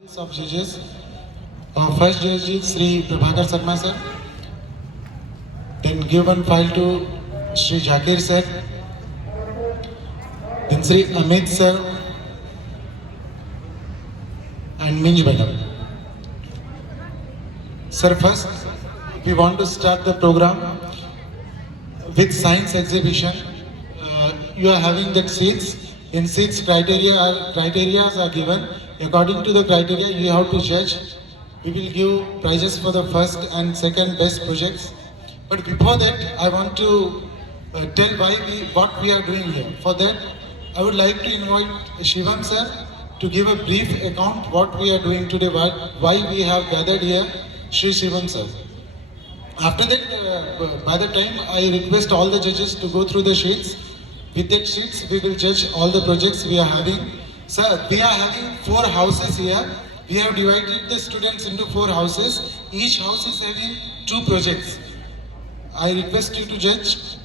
of judges. First judge is Sri Prabhakar Sarma sir. Then give one file to Sri Jakir sir. Then Sri Amit sir and Minj madam. Sir, first we want to start the program with science exhibition. You are having that seats. In seats criteria are given. According to the criteria, you have to judge. We will give prizes for the first and second best projects. But before that, I want to tell what we are doing here. For that, I would like to invite Shivam sir to give a brief account what we are doing today, why we have gathered here. Shri Shivam sir. After that, by the time I request all the judges to go through the sheets. With that sheets, we will judge all the projects we are having. Sir, we are having 4 houses here. We have divided the students into 4 houses. Each house is having 2 projects. I request you to judge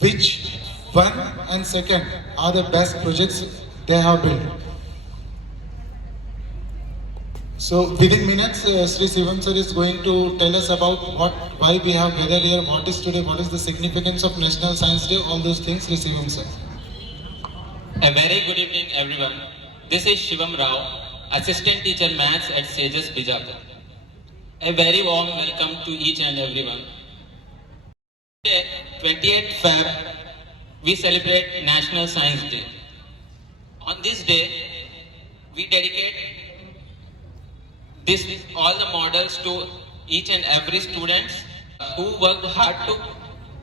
which one and second are the best projects they have built. So within minutes, Sri Sivam sir is going to tell us about why we have gathered here, what is today, what is the significance of National Science Day, all those things. Sri Sivam sir. A very good evening, everyone. This is Shivam Rao, Assistant Teacher Maths at Sages Bijakar. A very warm welcome to each and everyone. Today, 28th Feb, we celebrate National Science Day. On this day, we dedicate all the models to each and every students who worked hard to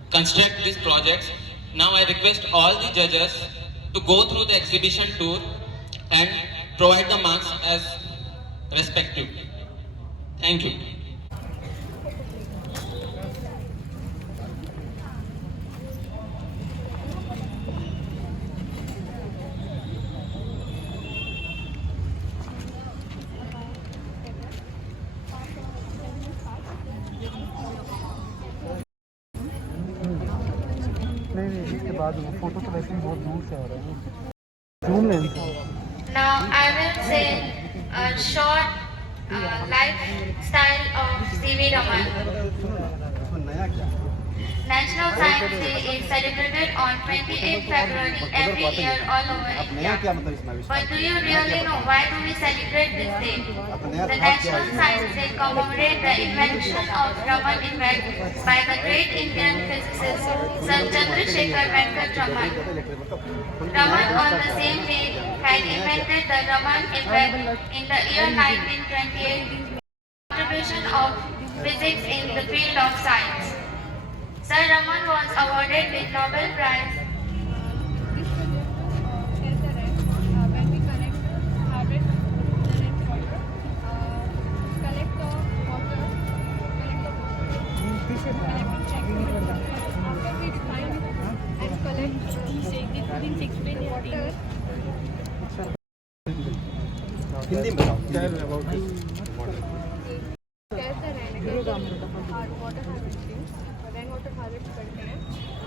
construct these projects. Now I request all the judges to go through the exhibition tour and provide the marks as respective. Thank you. नहीं इसके बाद वो photo तो वैसे ही बहुत दूर से आ रहा है zoom lens Now I will say a short lifestyle of C.V. Raman. National Science Day is celebrated on 28th February every year all over India. But do you really know why do we celebrate this day? The National Science Day commemorates the invention of Raman effect by the great Indian physicist Sir Chandrasekhar Venkat Raman. Raman on the same day had invented the Raman effect in the year 1928. Contribution of physics in the field of science. Sir Raman was awarded with Nobel Prize. When we connect habit, then water, collect the water, after we refine and collect, take the within 6 minutes water. Hindi में बताओ कहते हैं water harvesting rain water harvest करते हैं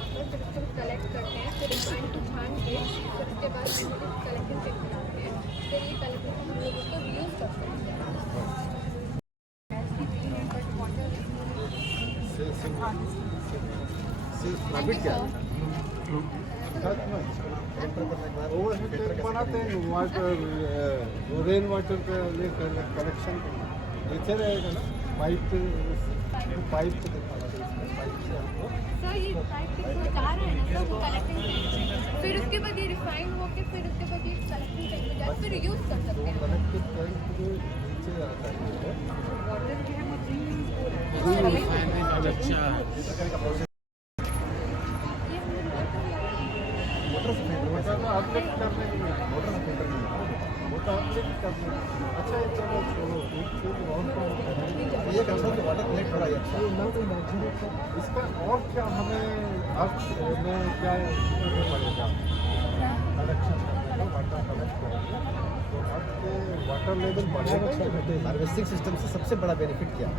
और फिर उसको collect करते हैं फिर रिफाइन को छान के फिर उसके बाद कलेक्टिंग चेक बनाते हैं फिर ये कलेक्टिंग हम लोग उसको यूज़ करते हैं बनाते हैं वाटर रेन वाटर का कलेक्शन नीचे रहेगा ना पाइप पाइप से सर ये पाइप के थ्रू जा रहा है ना सर वो कलेक्टिंग फिर उसके बाद ये रिफाइन होके फिर उसके बाद ये कलेक्टिंग टैंक में जाके फिर यूज़ कर सकते हैं कलेक्टिव टैंक नीचे आता है वाटर जो है वो अच्छा अपडेट करने के लिए मोटर से फिल्टर नहीं वो तो अपडेट करने अच्छा है चलो छोड़ो एक चीज़ और ये कैसा तो वाटर कलेक्ट हो रहा है अच्छा इसका और क्या हमें अर्थ में क्या पड़ेगा कलेक्शन वाटर कलेक्ट करेंगे तो अर्थ के वाटर लेवल बढ़ेगा हार्वेस्टिंग सिस्टम से सबसे बड़ा बेनिफिट क्या है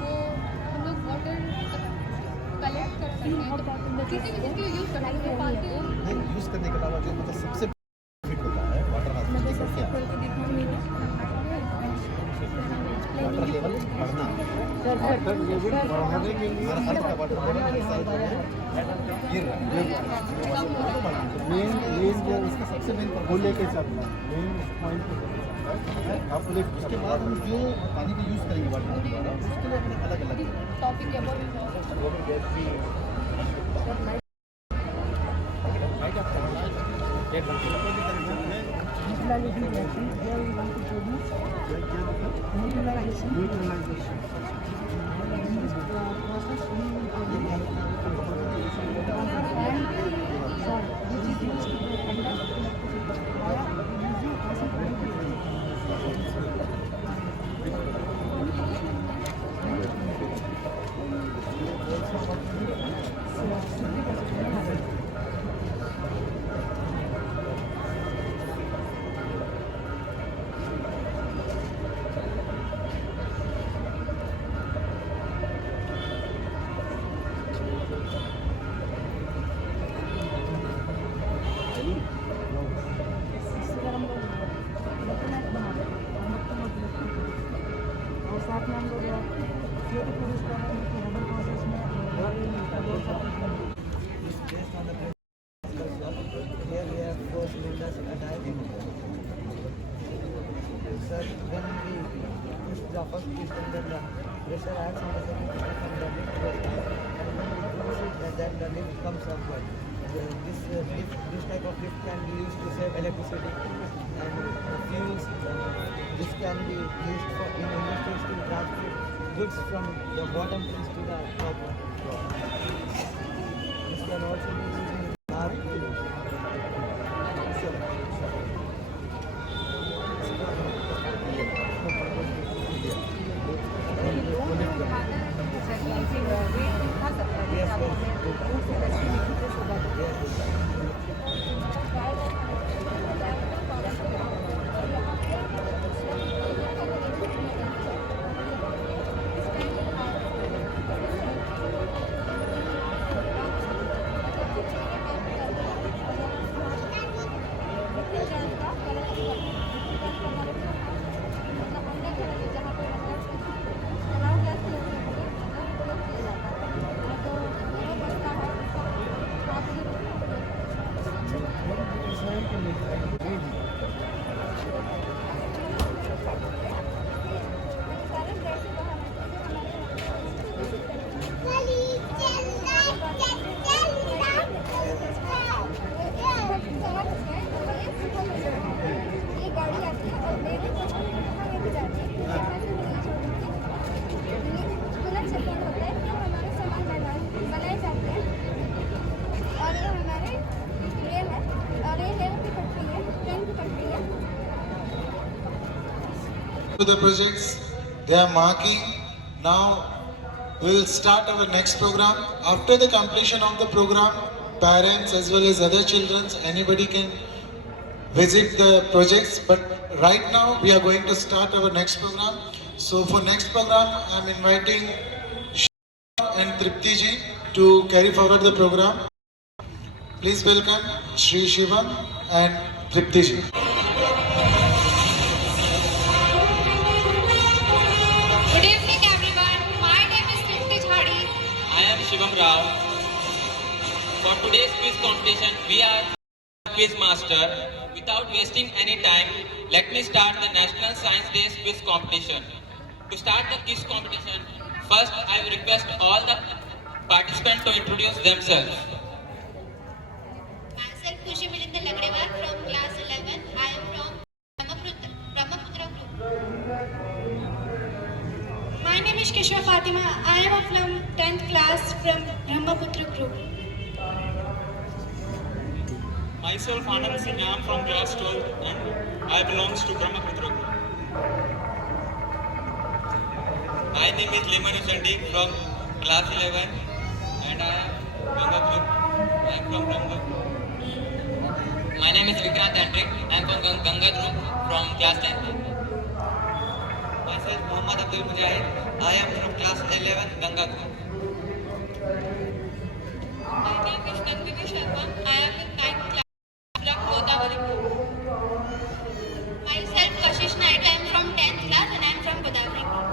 वो हम लोग वाटर कलेक्ट कर सकते हैं किसी भी चीज़ के यूज़ कर सकते हैं फालतू यूज़ करने के अलावा जो मतलब सबसे बेनिफिट होता है वाटर हार्वेस्टिंग का क्या वाटर लेवल बढ़ाने के लिए वाटर लेवल गिर रहा है। मेन जो इसका सबसे मेन वो लेके चलना मेन पॉइंट आप लोग। उसके बाद हम जो पानी का यूज़ करेंगे वाटर द्वारा उसके लिए अपने अलग अलग topic first piston, then the pressure acts on the second piston from the lift goes down, and when we push it, then the lift comes upward. This type of lift can be used to save electricity and fuels. This can be used for in industries to transport goods from the bottom place to the top floor. This can also be used in our To the projects they are marking. Now we will start our next program. After the completion of the program, parents as well as other children, anybody can visit the projects. But right now we are going to start our next program. So for next program, I am inviting Shivam and Tripti ji to carry forward the program. Please welcome Shri Shivam and Tripti ji. Good evening everyone. My name is Tripti Jhadi. I am Shivam Rao. For today's quiz competition, we are quiz master. Without wasting any time, let me start the National Science Day quiz competition. To start the quiz competition, first I will request all the participants to introduce themselves. Myself Khushi Milind Lagdewar from class 11. I am from Brahmaputra group. My name is Kishore Fatima. I am from 10th class from Brahmaputra group. Myself Anand Singh, I am from class 12 and I belongs to Brahmaputra group. My name is Limanu Sandi from class 11 and I am Ganga group. I am from Ganga. My name is Vikrant Andrik. I am from Ganga group from class 10. Myself Muhammad Abdul Mujahid. I am from class 11 Ganga group. My name is Nandini Sharma. I am in 9th class from Godavari group. Myself Kashish Naik. I am from 10th class and I am from Godavari group.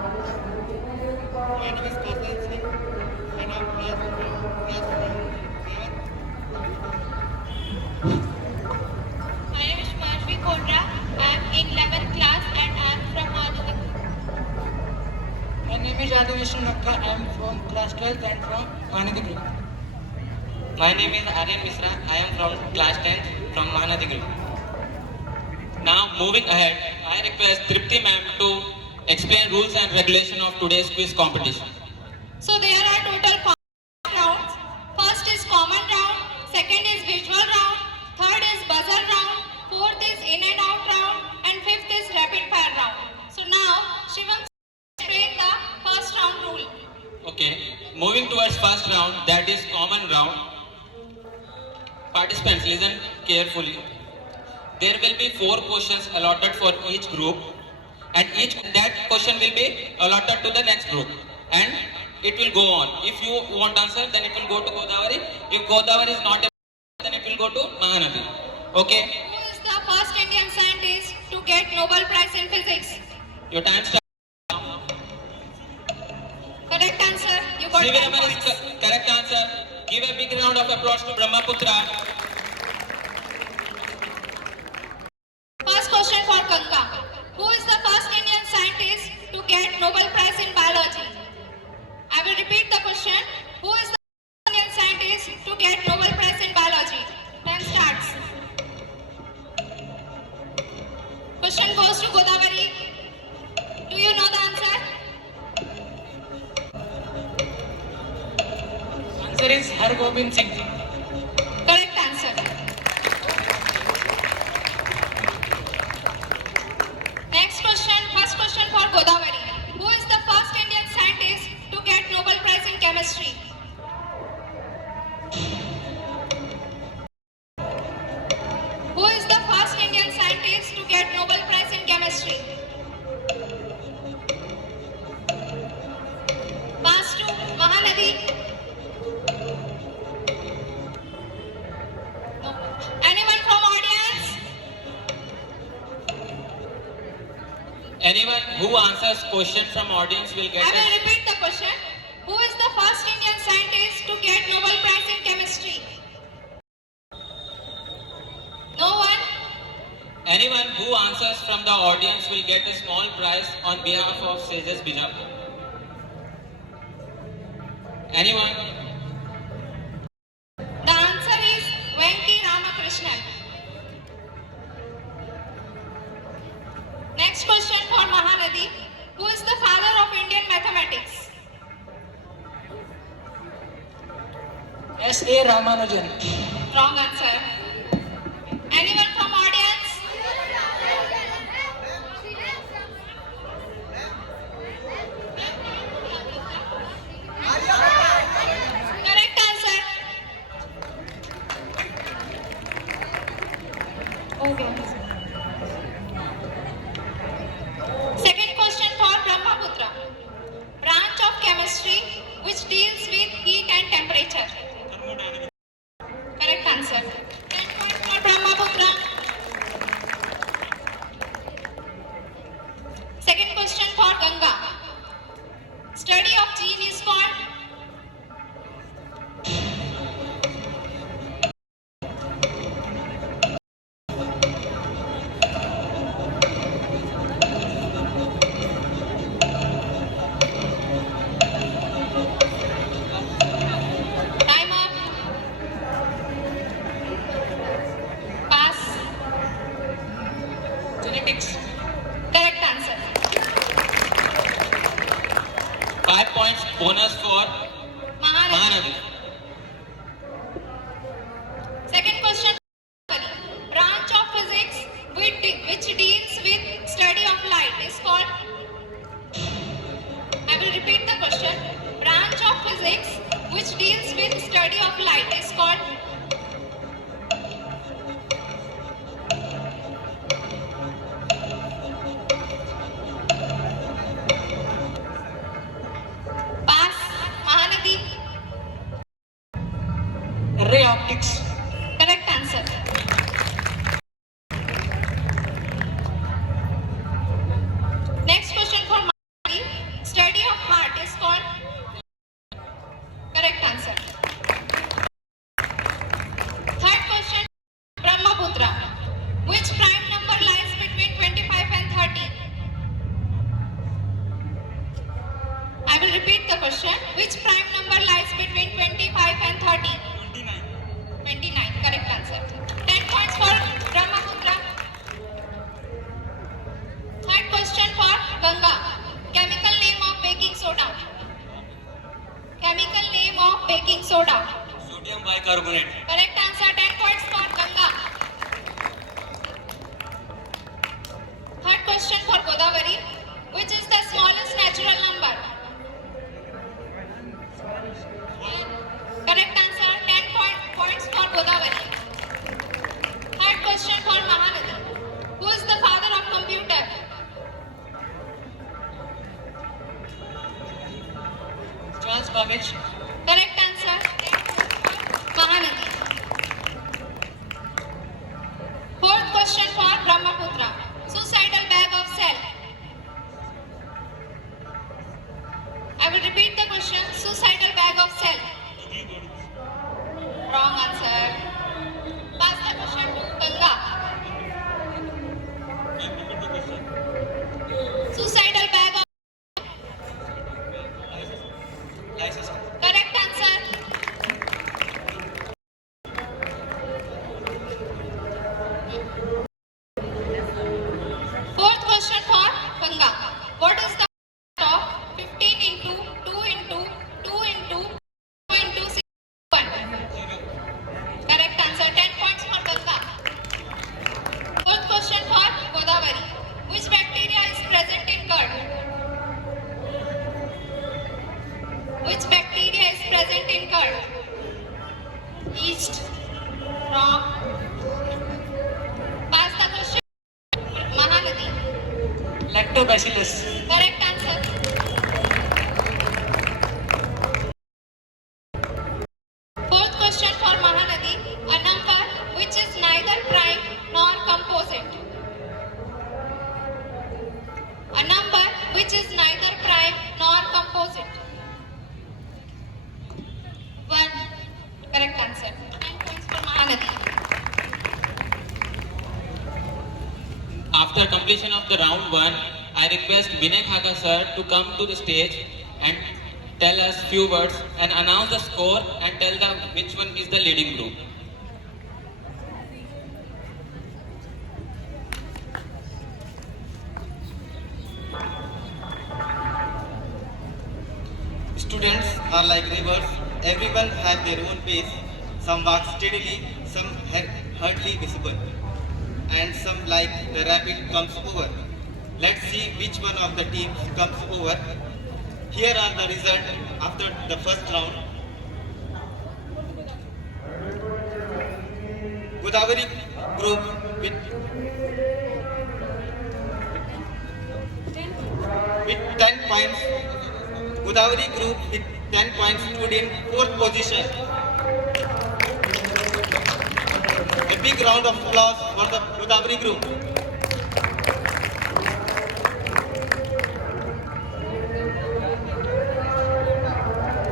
My name is from Mahanadi Group. My name is Aryan Misra. I am from class 10th from Mahanadi Group. Now moving ahead, I request Tripti ma'am to explain rules and regulation of today's quiz competition. So there are total 5 rounds. First is common round, second is visual round, third is buzzer round, fourth is in and out round, and fifth is rapid fire round. So now Shivam explain the first round rule. Okay, moving towards first round, that is common round. Participants, listen carefully. There will be 4 questions allotted for each group, and that question will be allotted to the next group, and it will go on. If you want answer, then it will go to Godavari. If Godavari is not able, then it will go to Mahanadi. Okay? Who is the first Indian scientist to get Nobel Prize in Physics? Your time starts. Correct answer. You got 10 Sriviraman is points. correct answer. Give a big round of applause to Brahmaputra. First question for Ganga. Who is the first Indian scientist to get Nobel Prize in Biology? I will repeat the question. Who is the first Indian scientist to get Nobel Prize in Biology? Time starts. Question goes to Godavari. Do you know the answer? Answer is Hargobind Singh. Correct answer. Next question, first question for Godavari. Who is the first Indian scientist to get Nobel Prize in Chemistry? Who is the first Indian scientist to get Nobel Prize in Chemistry? Pass to Mahanadi. No. Anyone from audience? Anyone who answers question from audience will get I will a repeat the question. Who is the first Indian scientist to get Nobel Prize in Chemistry? No one? Anyone who answers from the audience will get a small prize on behalf of Sages Bijapur. Anyone? The answer is Venki Ramakrishnan. Next question for Mahanadi. Who is the father of Indian mathematics? S.A. Ramanujan. Wrong answer. Anyone from audience? Correct answer. Okay. Second question for Brahmaputra. Branch of chemistry which deals with heat and temperature. Correct answer. 10 points for Brahmaputra. Second question for Ganga. Study of gene is called. Time up. Pass. Genetics. Correct answer. 5 points bonus for Mahanadi. Mahanadi. Second question. Branch of physics which deals with study of light is called. I will repeat the question. Branch of physics which deals with study of light is called. Pass. Mahanadi. Ray optics. Correct answer. Next question for Mahanadi. Study of heart is called. Correct answer. Third question, Brahmaputra. Which prime number lies between 25 and 30? I will repeat the question. Which prime number lies between soda. Sodium bicarbonate. Correct answer. 10 points for Ganga. Third question for Godavari. Which is the smallest natural number? Correct answer. 10 points for Godavari. Third question for Mahanadi. Who is the father of computer? Charles Babbage. Correct answer. Mahanadi. Fourth question for Brahmaputra. Suicidal bag of cell. I will repeat the question. Suicidal bag of cell. Wrong answer. Pass the question to Ganga. Suicidal bag of. Lysozyme. Correct answer. Fourth question for Ganga. What is the of 15 into 2 into 2 into 2 into 6 1? Correct answer. 10 points for Ganga. Fourth question for Godavari. Which bacteria is present in curd? Which bacteria is present in curd? Yeast. Wrong. Pass the question. Mahanadi. Lactobacillus. Correct answer. Fourth question for Mahanadi. A number which is neither prime nor composite. A number which is neither prime nor composite. 1. Correct answer. 9 points for Mahanadi. After completion of the round 1, I request Vinay Khaka sir to come to the stage and tell us few words and announce the score and tell which one is the leading group. Students are like rivers. Everyone has their own pace. Some walk steadily, some hardly visible, and some like the rapid comes over. Let's see which one of the teams comes over. Here are the results after the first round. Godavari group with 10 points. Godavari group with 10 points stood in 4th position. A big round of applause for the Godavari group.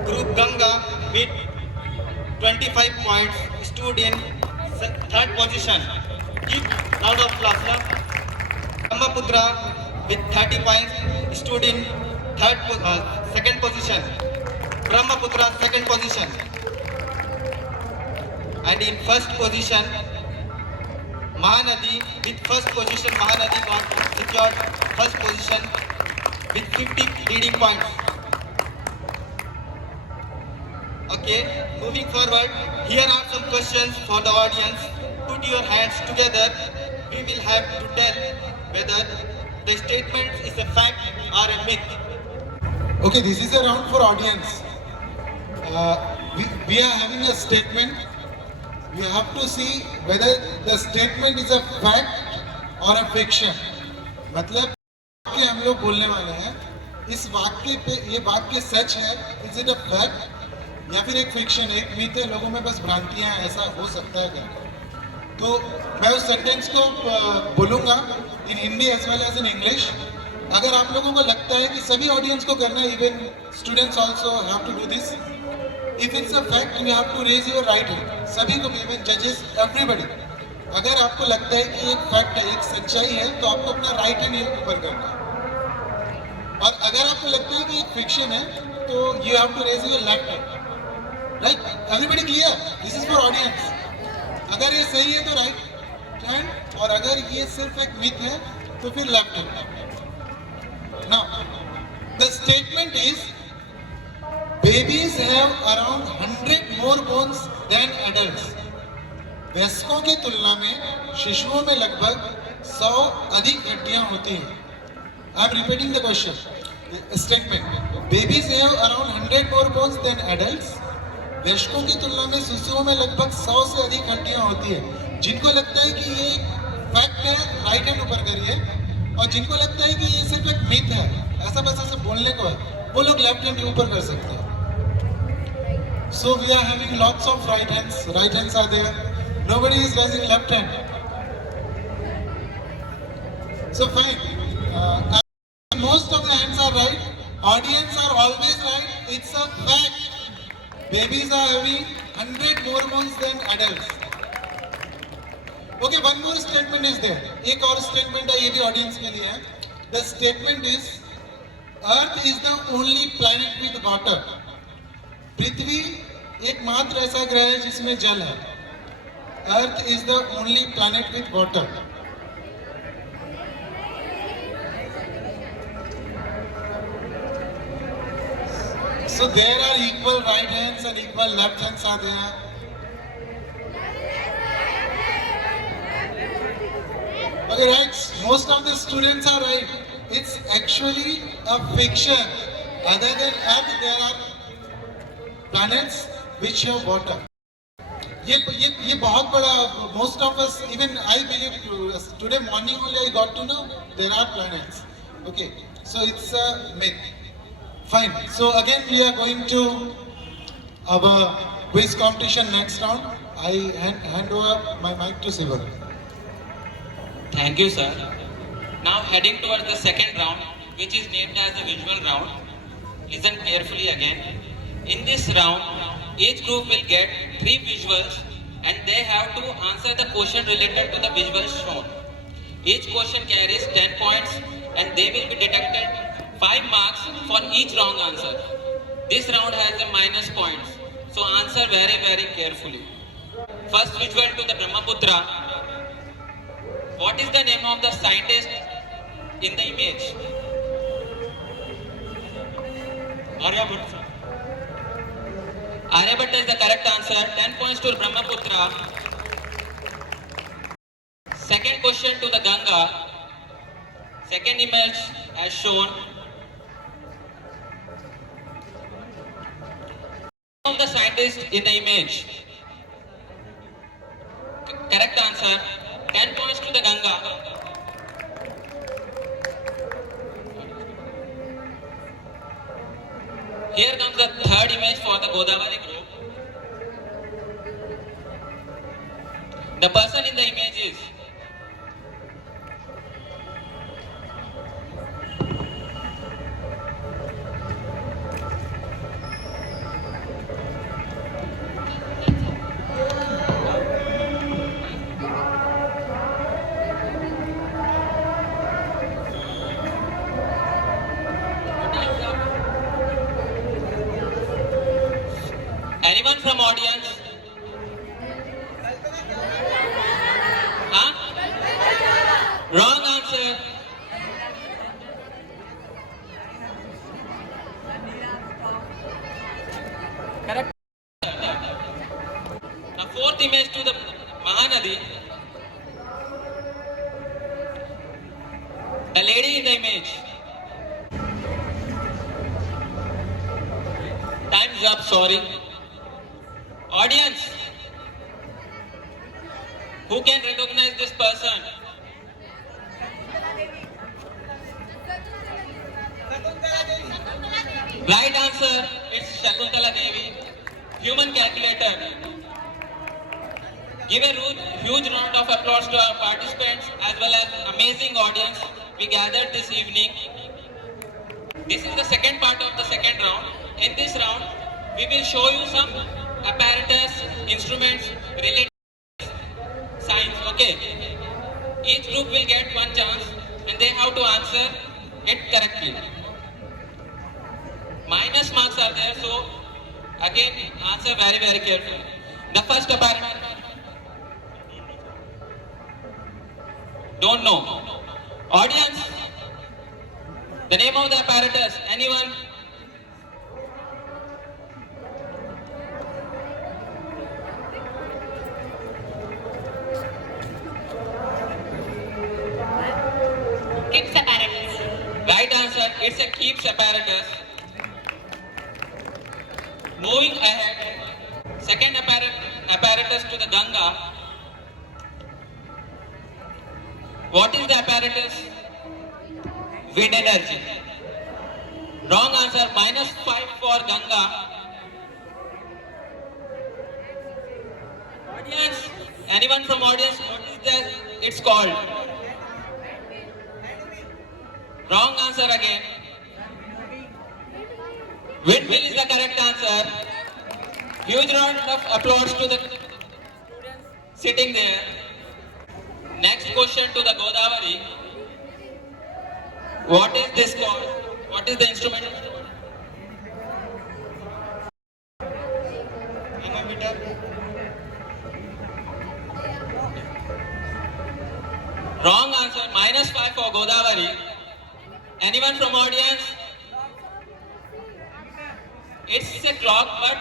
Group Ganga with 25 points stood in 3rd position. Give round of applause. Brahmaputra with 30 points stood in 2nd position. Brahmaputra 2nd position. And in 1st position, Mahanadi with 1st position, Mahanadi got secured 1st position with 50 leading points. Okay, moving forward, here are some questions for the audience. Put your hands together. We will have to tell whether the statement is a fact or a myth. Okay, this is a round for audience. We are having a statement. We have to see whether the statement is a fact or a fiction. मतलब कि हम लोग बोलने वाले हैं, इस वाक्य पे ये वाक्य सच है, इज इट अ फैक्ट या फिर एक फिक्शन, एक मिथ है, लोगों में बस भ्रांतियां हैं, ऐसा हो सकता है क्या? तो मैं उस सेंटेंस को बोलूँगा in Hindi as well as in English. अगर आप लोगों को लगता है कि सभी ऑडियंस को करना है, even students also have to do this. If it's a fact you have to raise your right hand. सभी को भी, इवन जजेस, एवरीबडी. अगर आपको लगता है कि एक फैक्ट है, एक सच्चाई है, तो आपको अपना राइट हैंड ऊपर करना है. और अगर आपको लगता है कि एक फिक्शन है, तो you have to raise your left hand. Right? Everybody clear? This is for audience. अगर ये सही है तो राइट हैंड, और अगर ये सिर्फ एक मिथ है तो फिर left hand. Now, the statement is, babies have around 100 bones than adults. वयस्कों की तुलना में शिशुओं में लगभग 100 अधिक हड्डियां होती हैं. I am repeating the question. Statement. Babies have around 100 more bones than adults. वयस्कों की तुलना में शिशुओं में लगभग 100 से अधिक हड्डियां होती है. जिनको लगता है कि ये फैक्ट है, राइट हैंड ऊपर करिए. और जिनको लगता है कि ये सिर्फ एक मिथ है, ऐसा बस ऐसे बोलने को है, वो लोग लेफ्ट हैंड ऊपर कर सकते हैं. So we are having lots of right hands. Right hands are there. Nobody is raising left hand. So fine. Most of the hands are right. Audience are always right. It's a fact. Babies are having 100 more bones than adults. Okay, one more statement is there. एक और statement है, ये भी audience के लिए है. The statement is, Earth is the only planet with water. पृथ्वी एकमात्र ऐसा ग्रह है जिसमें जल है. Earth is the only planet with water. So there are equal right hands and equal left hands are there. Okay, right. Most of the students are right. It's actually a fiction. Other than Earth, there are planets which have water. ये बहुत बड़ा. Most of us, even I believe, today morning only I got to know there are planets. Okay, so it's a myth. Fine. So again we are going to our quiz competition next round. I hand over my mic to Sivan. Thank you, sir. Now heading towards the second round, which is named as the visual round. Listen carefully again. In this round, each group will get 3 visuals and they have to answer the question related to the visuals shown. Each question carries 10 points and they will be deducted 5 marks for each wrong answer. This round has a minus points, so answer very carefully. First visual to the Brahmaputra. What is the name of the scientist in the image? Aryabhatta, sir. Aryabhatta is the correct answer. 10 points to Brahmaputra. Second question to the Ganga. Second image as shown. Of the scientist in the image. Correct answer. 10 points to the Ganga. Here comes the third image for the Godavari group. The person in the image is anyone from audience? Huh? Wrong answer. Correct. Now fourth image to the Mahanadi. The lady in the image. Time's up, sorry. Audience, who can recognize this person? Right answer, it's Shakuntala Devi. Human calculator. Give a huge round of applause to our participants as well as amazing audience we gathered this evening. This is the second part of the second round. In this round, we will show you some apparatus, instruments related to science. Okay. Each group will get one chance and they have to answer it correctly. Minus marks are there, so again answer very carefully. The first apparatus. Don't know. Audience, the name of the apparatus, anyone? keeps apparatus. Moving ahead, second apparatus to the Ganga. What is the apparatus? Wind energy. Wrong answer, -5 for Ganga. Audience, anyone from audience, what is that it's called? Wrong answer again. Windmill is the correct answer. Huge round of applause to the students sitting there. Next question to the Godavari. What is this called? What is the instrument? Anemometer. Wrong answer, -5 for Godavari. Anyone from audience? It's a clock, but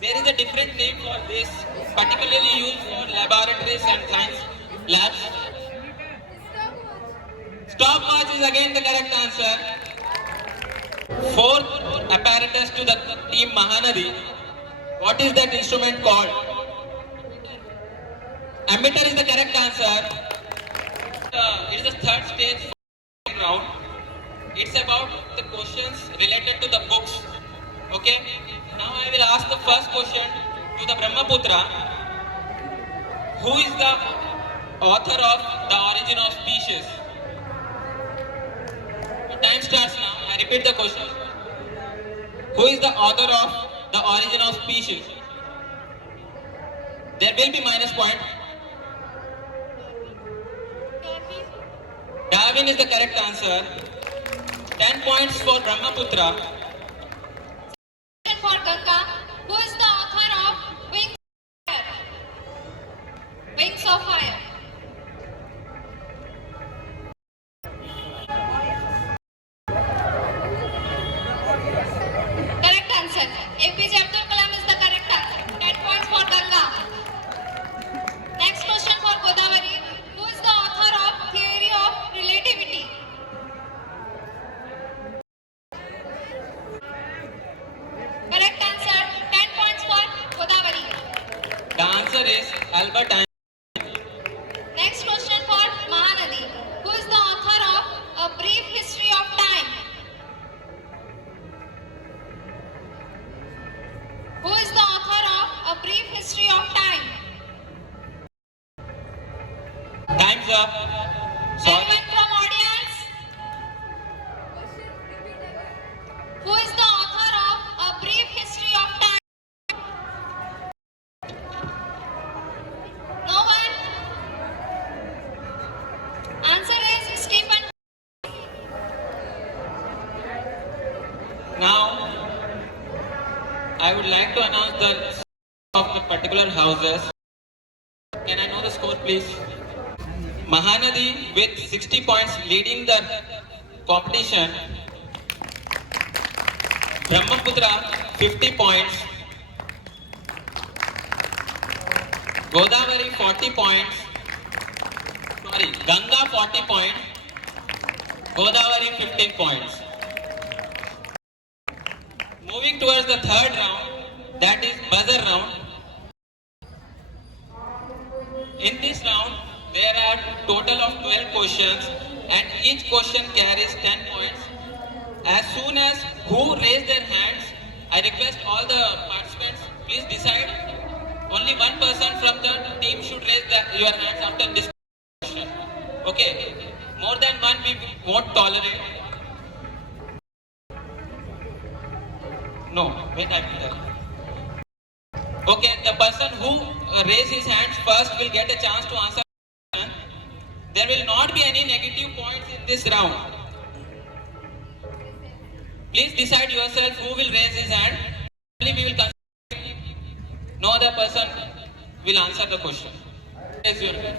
there is a different name for this, particularly used for laboratories and science labs. Stopwatch is again the correct answer. Fourth apparatus to the team Mahanadi. What is that instrument called? Ammeter is the correct answer. It is the third stage round. It's about the questions related to the books. Okay? Now I will ask the first question to the Brahmaputra. Who is the author of The Origin of Species? The time starts now. I repeat the question. Who is the author of The Origin of Species? There will be minus point. Darwin is the correct answer. 10 points for Brahmaputra. For Ganga, who is the author of Wings of Fire? Correct answer. APJ Abdul Kalam is the correct answer. 10 points for Ganga. Next question for Godavari. Who is the author of Theory of Relativity? Correct answer. 10 points for Godavari. The answer is Albert Einstein. Next question for Mahanadi. Who is the author of A Brief History of Time? Who is the author of A Brief History of Time? Time's up. Sorry. Anyone from audience? Who is the author of A Brief History of Time? No one? Answer is Stephen. Now, I would like to announce the of the particular houses. Can I know the score, please? Mahanadi with 60 points leading the competition. Brahmaputra 50 points. Godavari 40 points. Sorry, Ganga 40 points. Godavari 15 points. Moving towards the third round, that is buzzer round. In this round, there are total of 12 questions and each question carries 10 points. As soon as who raise their hands, I request all the participants, please decide. Only one person from the team should raise your hands after this question. Okay? More than one we won't tolerate. No, wait, I will tell you. Okay, the person who raises his hands first will get a chance to answer. There will not be any negative points in this round. Please decide yourself who will raise his hand. Only we will consider. No other person will answer the question. Raise your hand.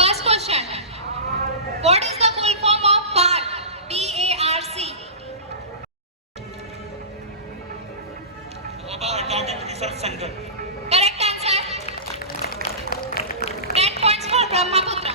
First question. What is the full form of BARC? B-A-R-C. Atomic Research Center. Correct answer. 10 points for Brahmaputra.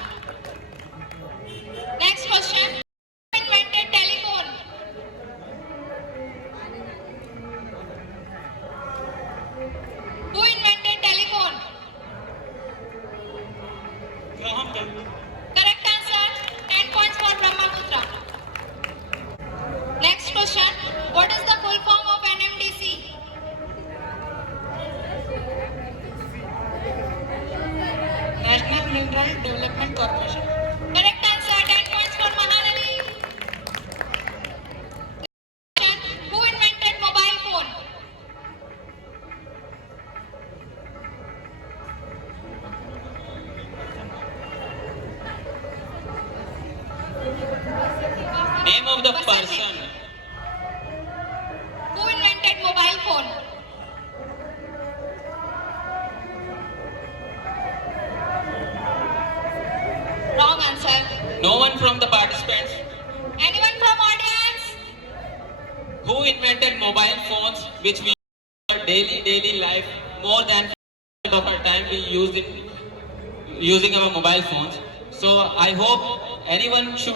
person. Who invented mobile phone? Wrong answer. No one from the participants. Anyone from audience? Who invented mobile phones which we use in our daily life? More than 50% of our time we use it using our mobile phones. So I hope anyone should,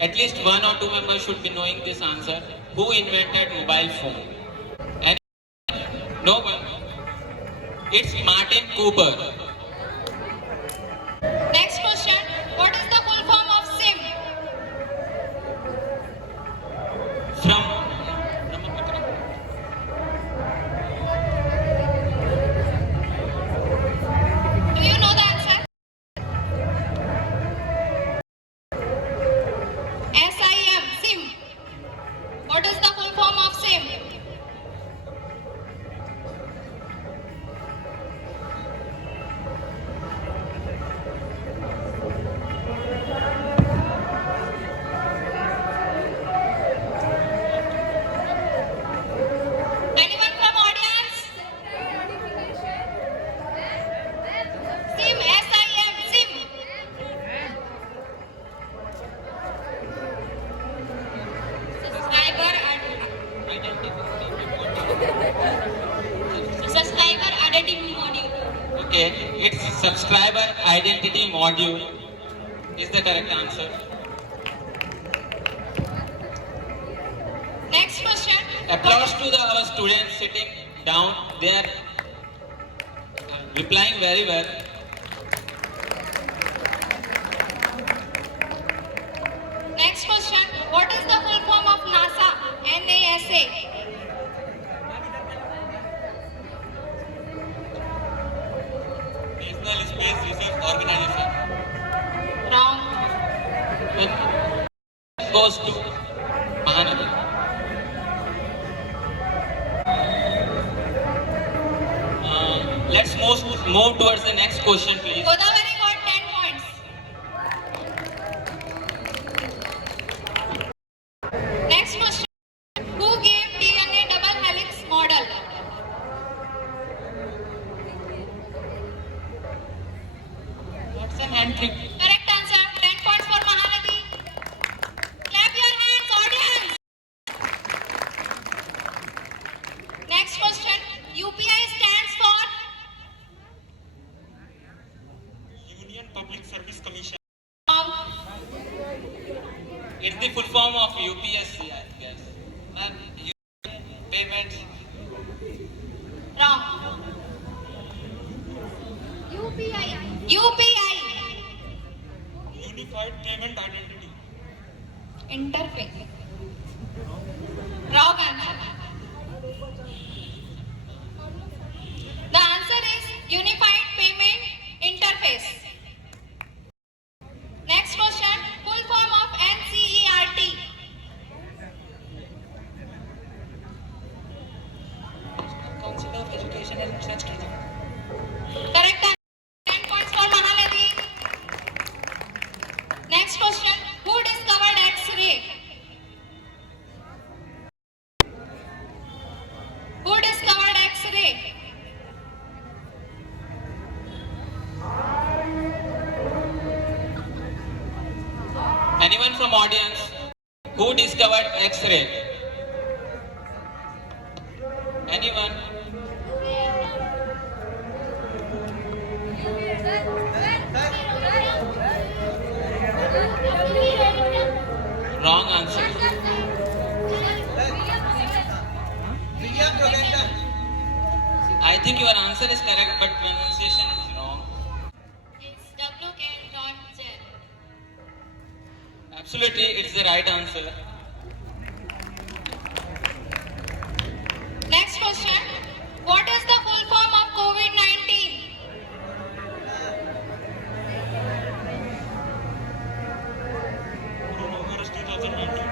at least one or two members should be knowing this answer. Who invented mobile phone? Any? No one. It's Martin Cooper. Next question. What is the full form of SIM? From Do you know the answer? SIM. SIM. What is the full form of SIM? Anyone from audience? SIM. SIM. SIM. Subscriber identity module. Okay, it's subscriber identity module is the correct answer. Next question. Applause to our students sitting down. They are replying very well. Next question. What is the full form of NASA? NASA. National Space Research Organization. Wrong. It goes to Mahanadi. Let's move towards the next question, please. Godavari got 10 points. Next question. Who gave DNA double helix model? Watson and Crick. Correct answer. 10 points for Mahanadi. Clap your hands, audience. Next question. UPI stands for? Union Public Service Commission. Wrong. It's the full form of UPSC, I guess. Ma'am, payment. Wrong. UPI. Unified Payment Identity. Interface. Wrong answer. The answer is Unified Payment Interface. Next question. Full form of NCERT. Council of Education and Research Training. Correct answer. 10 points for Mahanadi. Next question. Who discovered X-ray? Who discovered X-ray? Anyone from audience? Who discovered X-ray? Anyone? Wrong answer. I think your answer is correct, but pronunciation is wrong. It's WK.Z. Absolutely, it's the right answer. Next question. What is the full form of COVID-19? Coronavirus 2019.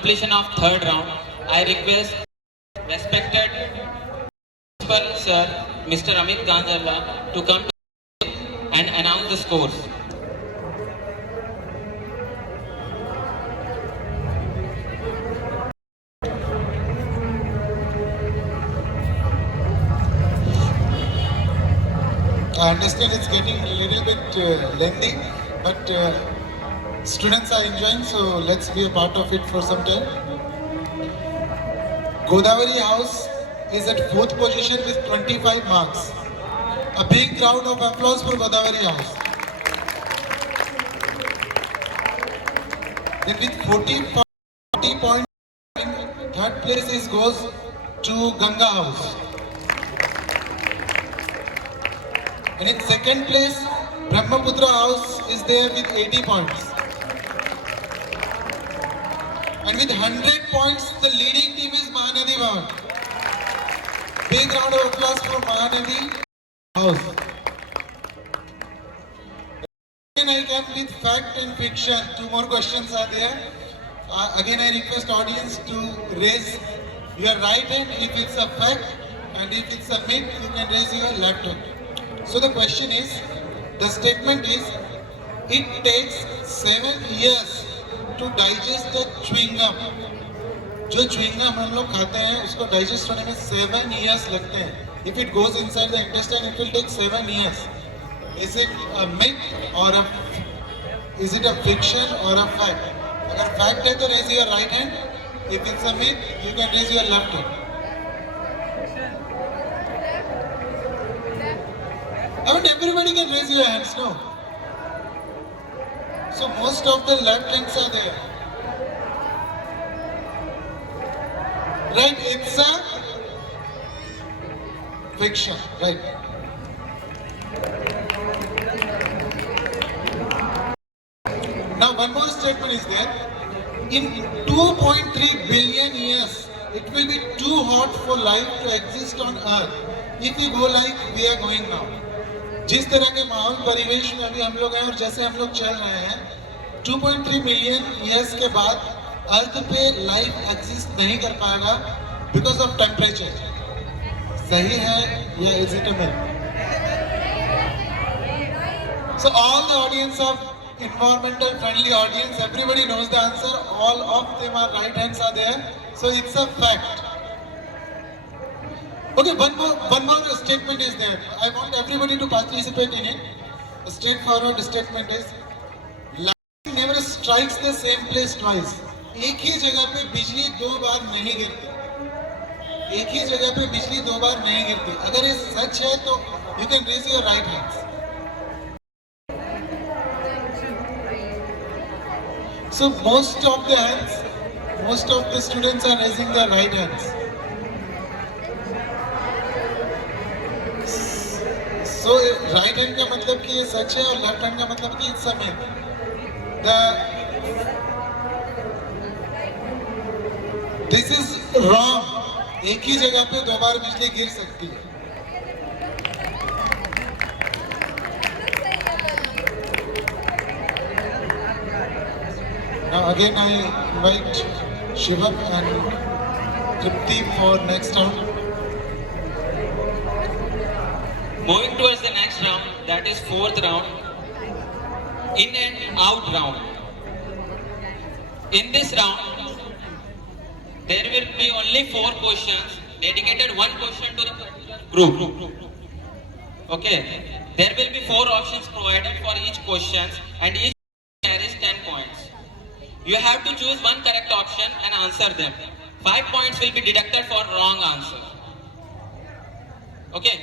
completion of third round, I request respected principal sir, Mr. Amit Ganjalla, to come and announce the scores. I understand it's getting a little bit lengthy, but students are enjoying, so let's be a part of it for some time. Godavari House is at 4th position with 25 marks. A big round of applause for Godavari House. Then with 40 points, third place goes to Ganga House. And in second place, Brahmaputra House is there with 80 points. And with 100 points, the leading team is Mahanadi Bhavan. Big round of applause for Mahanadi House. Again, I come with fact and fiction. 2 more questions are there. Again, I request audience to raise your right hand if it's a fact, and if it's a myth, you can raise your left hand. So the question is, the statement is, it takes 7 years to digest the chewing gum. जो chewing gum हम लोग खाते हैं, उसको digest होने में 7 years लगते हैं. If it goes inside the intestine, it will take 7 years. Is it a myth or is it a fiction or a fact? अगर fact है तो raise your right hand. If it's a myth, you can raise your left hand. I mean, everybody can raise your hands, no? So most of the left hands are there. Right, it's a fiction, right? Now one more statement is there. In 2.3 billion years, it will be too hot for life to exist on Earth if we go like we are going now. जिस तरह के माहौल परिवेश में अभी हम लोग हैं और जैसे हम लोग चल रहे हैं, 2.3 मिलियन ईयर्स के बाद अर्थ पे लाइफ एग्जिस्ट नहीं कर पाएगा बिकॉज ऑफ टेम्परेचर. सही है या is it a myth? So all the audience of environmental friendly audience, everybody knows the answer. All of them are right hands are there. So it's a fact. Okay, one more statement is there. I want everybody to participate in it. A straightforward statement is, lightning never strikes the same place twice. एक ही जगह पे बिजली 2 बार नहीं गिरती. एक ही जगह पे बिजली 2 बार नहीं गिरती. अगर ये सच है तो you can raise your right hands. So most of the hands, most of the students are raising their right hands. So right hand का मतलब कि ये सच है और left hand का मतलब कि it's a myth. This is wrong. एक ही जगह पे 2 बार बिजली गिर सकती है. Now again I invite Shivam and Tripti for next round. Moving towards the next round, that is 4th round, in and out round. In this round, there will be only 4 questions, dedicated 1 question to the particular group. Okay, there will be 4 options provided for each question and each carries 10 points. You have to choose 1 correct option and answer them. 5 points will be deducted for wrong answer. Okay.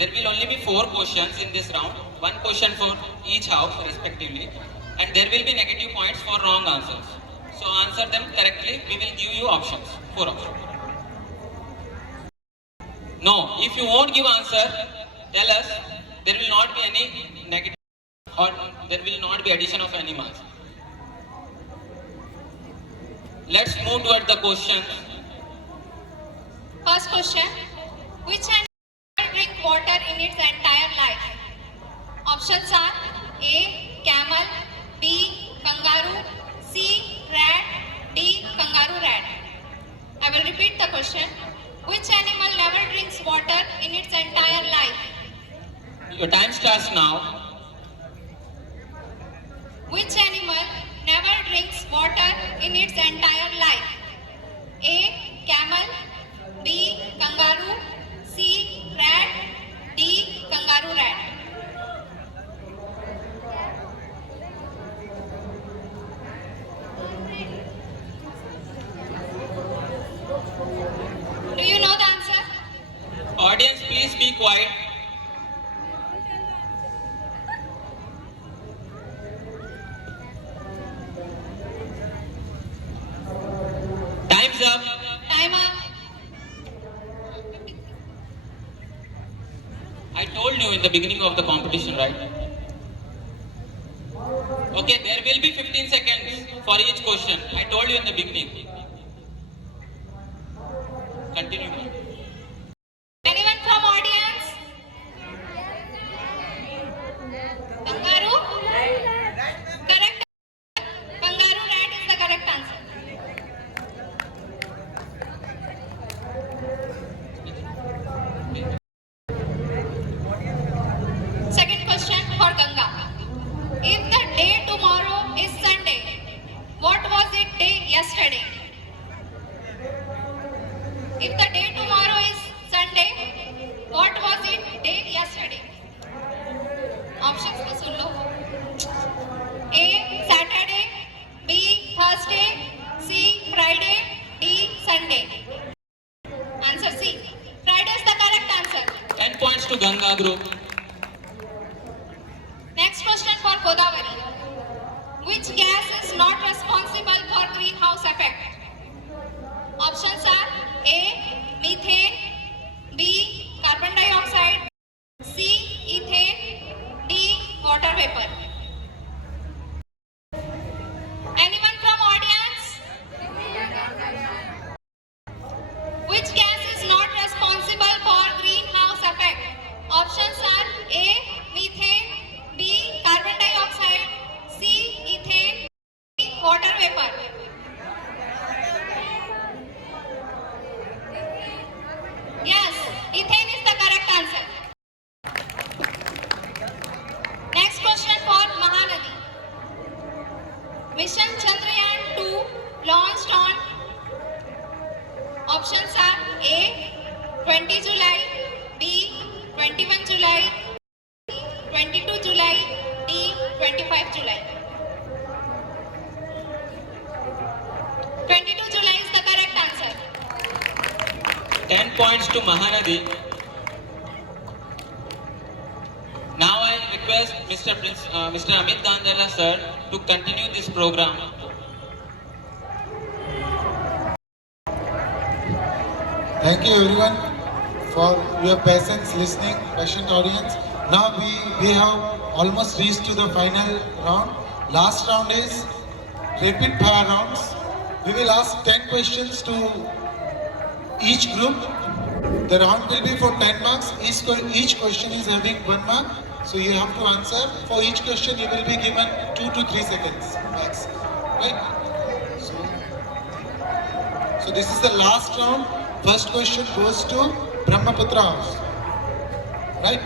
There will only be 4 questions in this round, 1 question for each house respectively, and there will be negative points for wrong answers. So answer them correctly, we will give you options, 4 options. No, if you won't give answer, tell us, there will not be any negative or there will not be addition of any marks. Let's move toward the question. First question, which animal drink water in its entire life? Options are A. Camel, B. Kangaroo, C. Rat, I will repeat the question. Which animal never drinks water in its entire life? Your time starts now. Which animal never drinks water in its entire life? A. Camel. B. Kangaroo. C. Rat. D. Kangaroo rat. Do you know the answer? Audience, please be quiet. Time's up. Time up. I told you in the beginning of the competition, right? Okay, there will be 15 seconds for each question. I told you in the beginning. Continue. Anyone from audience? Kangaroo? Correct. Kangaroo rat is the correct answer. Second question for Ganga. If the day tomorrow is Sunday, what was it day yesterday? If the day tomorrow is Sunday, what was it day yesterday? Options को सुन लो. A. Saturday. B. Thursday. C. Friday. D. Sunday. Answer C. Friday is the correct answer. 10 points to Ganga group. Next question for Godavari. Which gas is not responsible for greenhouse effect? Options are A. Methane. B. Carbon dioxide. C. Ethane. D. Water vapor. Anyone from audience? Which gas is not responsible for greenhouse effect? Options are A. Methane. B. Carbon dioxide. C. Ethane. D. Water vapor. Yes, ethane is the correct answer. Next question for Mahanadi. Mission Chandrayaan-2 launched on options are A. 20 July, B. 21 July, 22 July, D. 25 July. 22 July is the correct answer. 10 points to Mahanadi. Now I request Mr. Amit Dandela sir to continue this program. Thank you everyone for your patience listening, patient audience. Now we have almost reached to the final round. Last round is rapid fire rounds. We will ask 10 questions to each group. The round will be for 10 marks. Each question is having 1 mark. So you have to answer. For each question you will be given 2 to 3 seconds max. Right? So this is the last round. First question goes to Brahmaputra House. Right?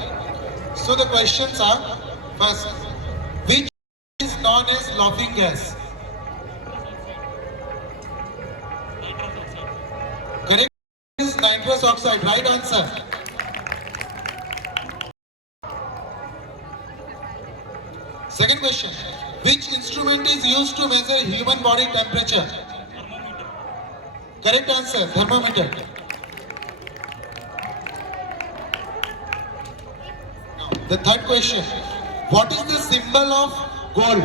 So the questions are, first, which is known as laughing gas? Correct is nitrous oxide. Right answer. Second question. Which instrument is used to measure human body temperature? Correct answer. Thermometer. Now, the third question. What is the symbol of gold?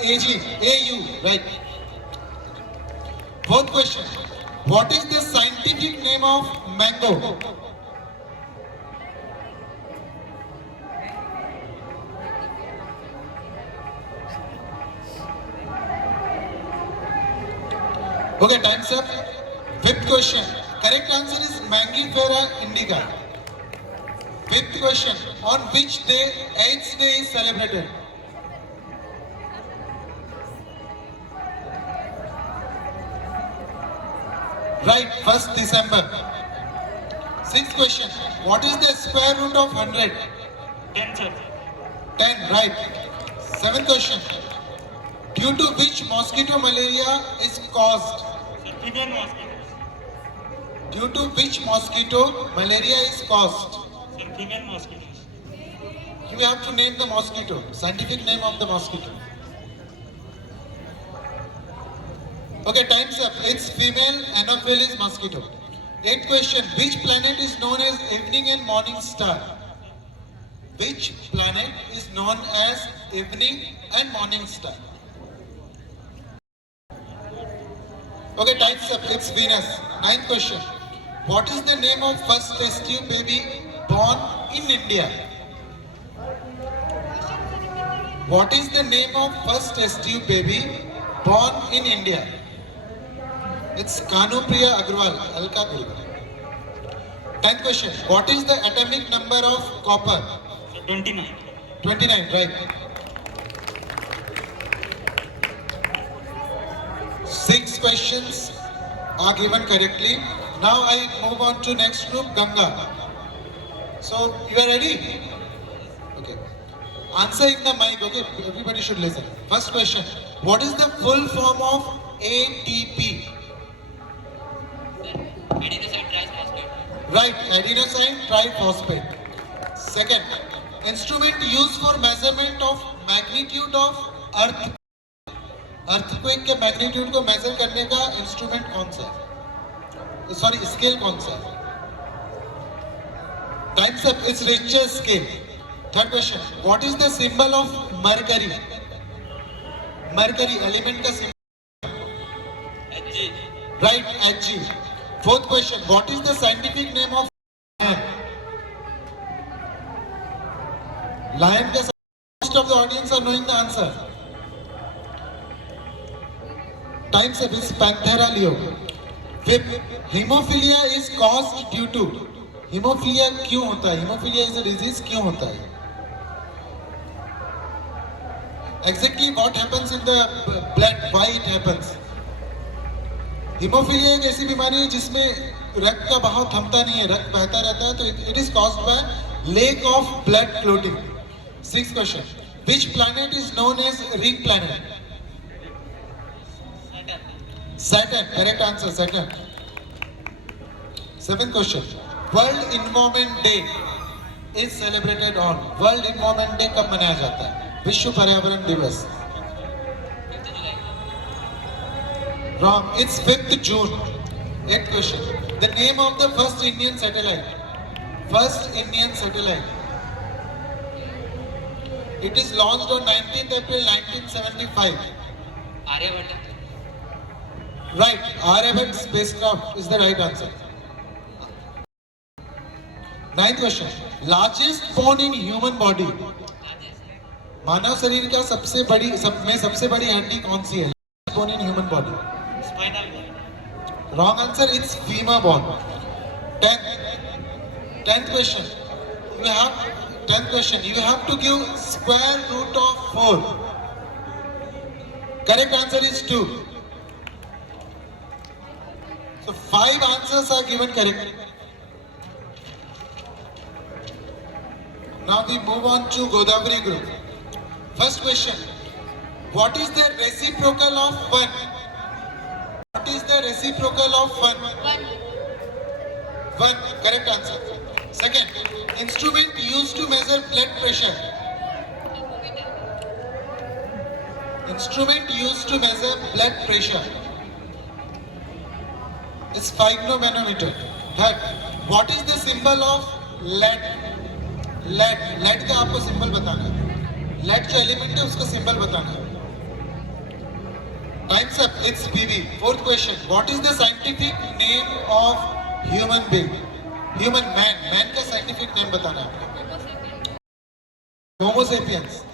AG. AU. Right. Fourth question. What is the scientific name of mango? Okay, time's up. Fifth question. Correct answer is Mangifera indica. Fifth question. On which day AIDS Day is celebrated? Right, 1st December. 6th question. What is the square root of 100? 10, sir. 10, right. 7th question. Due to which mosquito malaria is caused? Sir, female mosquitoes. Due to which mosquito malaria is caused? Sir, female mosquitoes. You have to name the mosquito, scientific name of the mosquito. Okay, time's up. It's female Anopheles mosquito. 8th question. Which planet is known as evening and morning star? Which planet is known as evening and morning star? Okay, time's up. It's Venus. 9th question. What is the name of first test tube baby born in India? What is the name of first test tube baby born in India? It's Kanupriya Agrawal, Alka Gulbar. 10th question. What is the atomic number of copper? Sir, 29. 29, right. 6 questions are given correctly. Now I move on to next group, Ganga. So, you are ready? Okay. Answer in the mic, okay? Everybody should listen. First question. What is the full form of ATP? Adenosine triphosphate. Right, adenosine triphosphate. Second, instrument used for measurement of magnitude of earth. Earthquake के magnitude को measure करने का instrument कौन सा है? Sorry, scale कौन सा है? Time's up. It's Richter scale. Third question. What is the symbol of mercury? Mercury element का symbol. Hg. Right, Hg. Fourth question. What is the scientific name of lion? Lion का most of the audience are knowing the answer. Time's up. It's Panthera leo. Fifth, hemophilia is caused due to. Hemophilia क्यों होता है? Hemophilia is a disease क्यों होता है? Exactly what happens in the blood? Why it happens? Haemophilia एक ऐसी बीमारी है जिसमें रक्त का बहाव थमता नहीं है, रक्त बहता रहता है, तो it is caused by lack of blood clotting. 6th question. Which planet is known as ring planet? Saturn. Correct answer, Saturn. 7th question. World environment day is celebrated on. World environment day कब मनाया जाता है? विश्व पर्यावरण दिवस. Wrong. It's 5th June. 8th question. The name of the first Indian satellite. First Indian satellite. It is launched on 19th April 1975. Aryabhatta. Right. Aryabhat spacecraft is the right answer. 9th question. Largest bone in human body. मानव शरीर का सबसे बड़ी हड्डी कौन सी है? Bone in human body. Spinal cord. Wrong answer. It's femur bone. 10th question. You have to give square root of 4. Correct answer is 2. So 5 answers are given correctly. Now we move on to Godavari group. First question. What is the reciprocal of 1? What is the reciprocal of 1? 1. Correct answer. Second, instrument used to measure blood pressure. Instrument used to measure blood pressure. It's sphygmomanometer. Third, what is the symbol of lead? Lead का आपको symbol बताना है. Lead जो element है उसका symbol बताना है. Time's up. It's BB. 4th question. What is the scientific name of human being? Human man. Man का scientific name बताना है. Homo sapiens.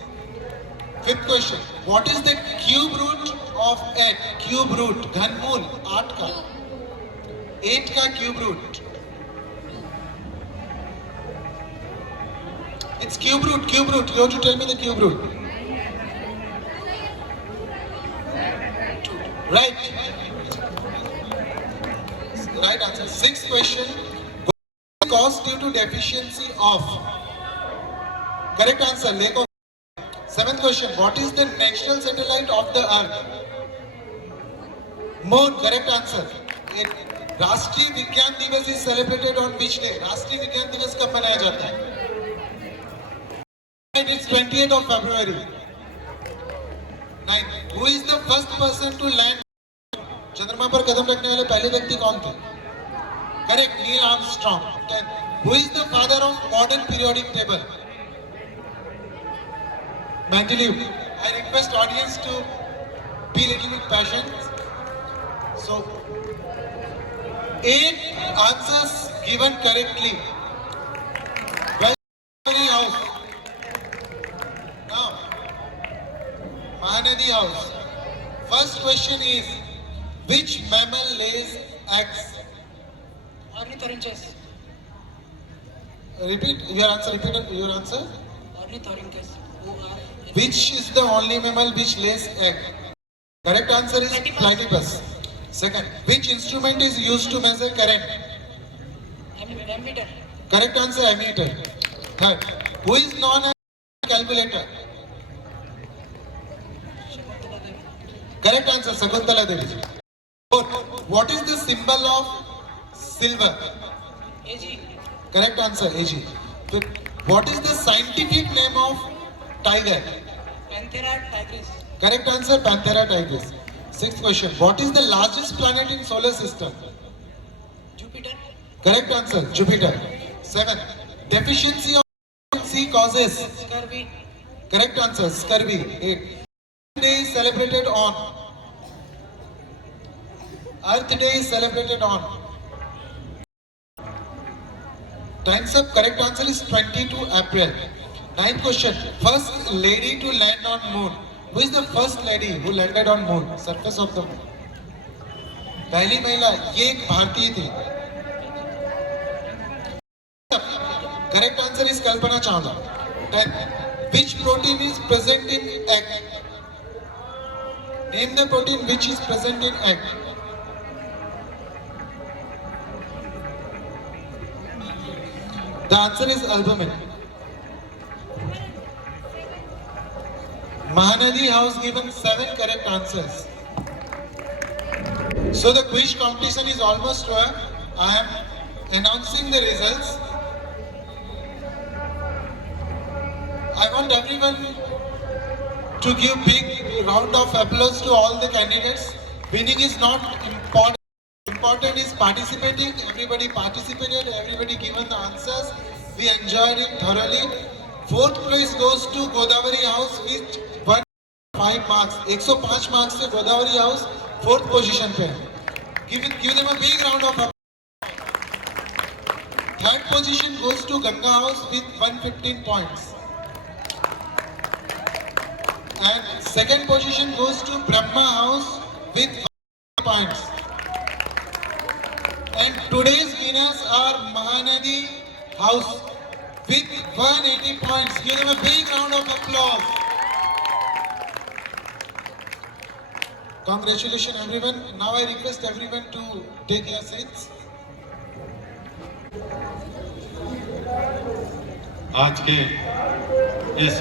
5th question. What is the cube root of 8? Cube root. घनमूल 8 का. 8 का cube root. It's cube root. You have to tell me the cube root. Right. Sixth question. Cause due to deficiency of. Correct answer. Lack of. Seventh question. What is the national satellite of the Earth? Moon. Correct answer. राष्ट्रीय विज्ञान दिवस is celebrated on which day? राष्ट्रीय विज्ञान दिवस कब मनाया जाता है? It's 28th of February. 9. Who is the first person to land? चंद्रमा पर कदम रखने वाले पहले व्यक्ति कौन थे? Correct. Neil Armstrong. 10. Who is the father of modern periodic table? Mendeleev. I request audience to be little bit patient. So, 8 answers given correctly. Mahanadi House. Now, Mahanadi House. First question is, which mammal lays eggs? Ornithorynchus. Repeat your answer. Repeat your answer. Ornithorynchus. Which is the only mammal which lays egg? Correct answer is platypus. Second, which instrument is used to measure current? Ammeter. Correct answer, ammeter. Third, who is known as calculator? Correct answer, Sakuntala Devi. Fourth, what is the symbol of silver? AG. Correct answer, Ag. Fifth, what is the scientific name of tiger? Panthera tigris. Correct answer, Panthera tigris. Sixth question, what is the largest planet in solar system? Jupiter. Correct answer, Jupiter. 7. Deficiency of vitamin C causes. Scurvy. Correct answer, scurvy. 8. Day is celebrated on. Earth Day is celebrated on. Time's up. Correct answer is 22 April. 9th question, first lady to land on moon. Who is the first lady who landed on moon? Surface of the moon. पहली महिला ये एक भारतीय थी. Correct answer is Kalpana Chawla. 10. Which protein is present in egg? Name the protein which is present in egg. The answer is albumin. Mahanadi House given 7 correct answers. So the quiz competition is almost over. I am announcing the results. I want everyone to give big round of applause to all the candidates. Winning is not important. Important is participating. Everybody participated. Everybody given the answers. We enjoyed it thoroughly. Fourth place goes to Godavari House with 105 marks. 105 marks से Godavari House fourth position पे. Give them a big round of applause. Third position goes to Ganga House with 115 points. And second position goes to Brahma House with 1 points. And today's winners are Mahanadi House with 180 points. Give them a big round of applause. Congratulations everyone. Now I request everyone to take your seats. आज के इस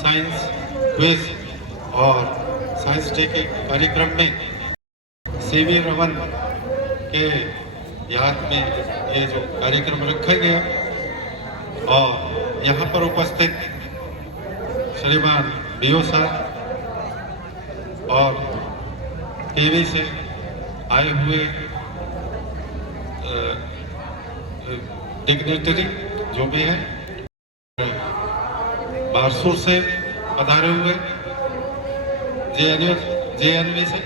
science quiz और science day के कार्यक्रम में CV Raman के याद में ये जो कार्यक्रम रखा गया और यहाँ पर उपस्थित श्रीमान बीओ साहब और टीवी से आए हुए डिग्नेटरी जो भी है, बारसूर से पधारे हुए जेएनवी से,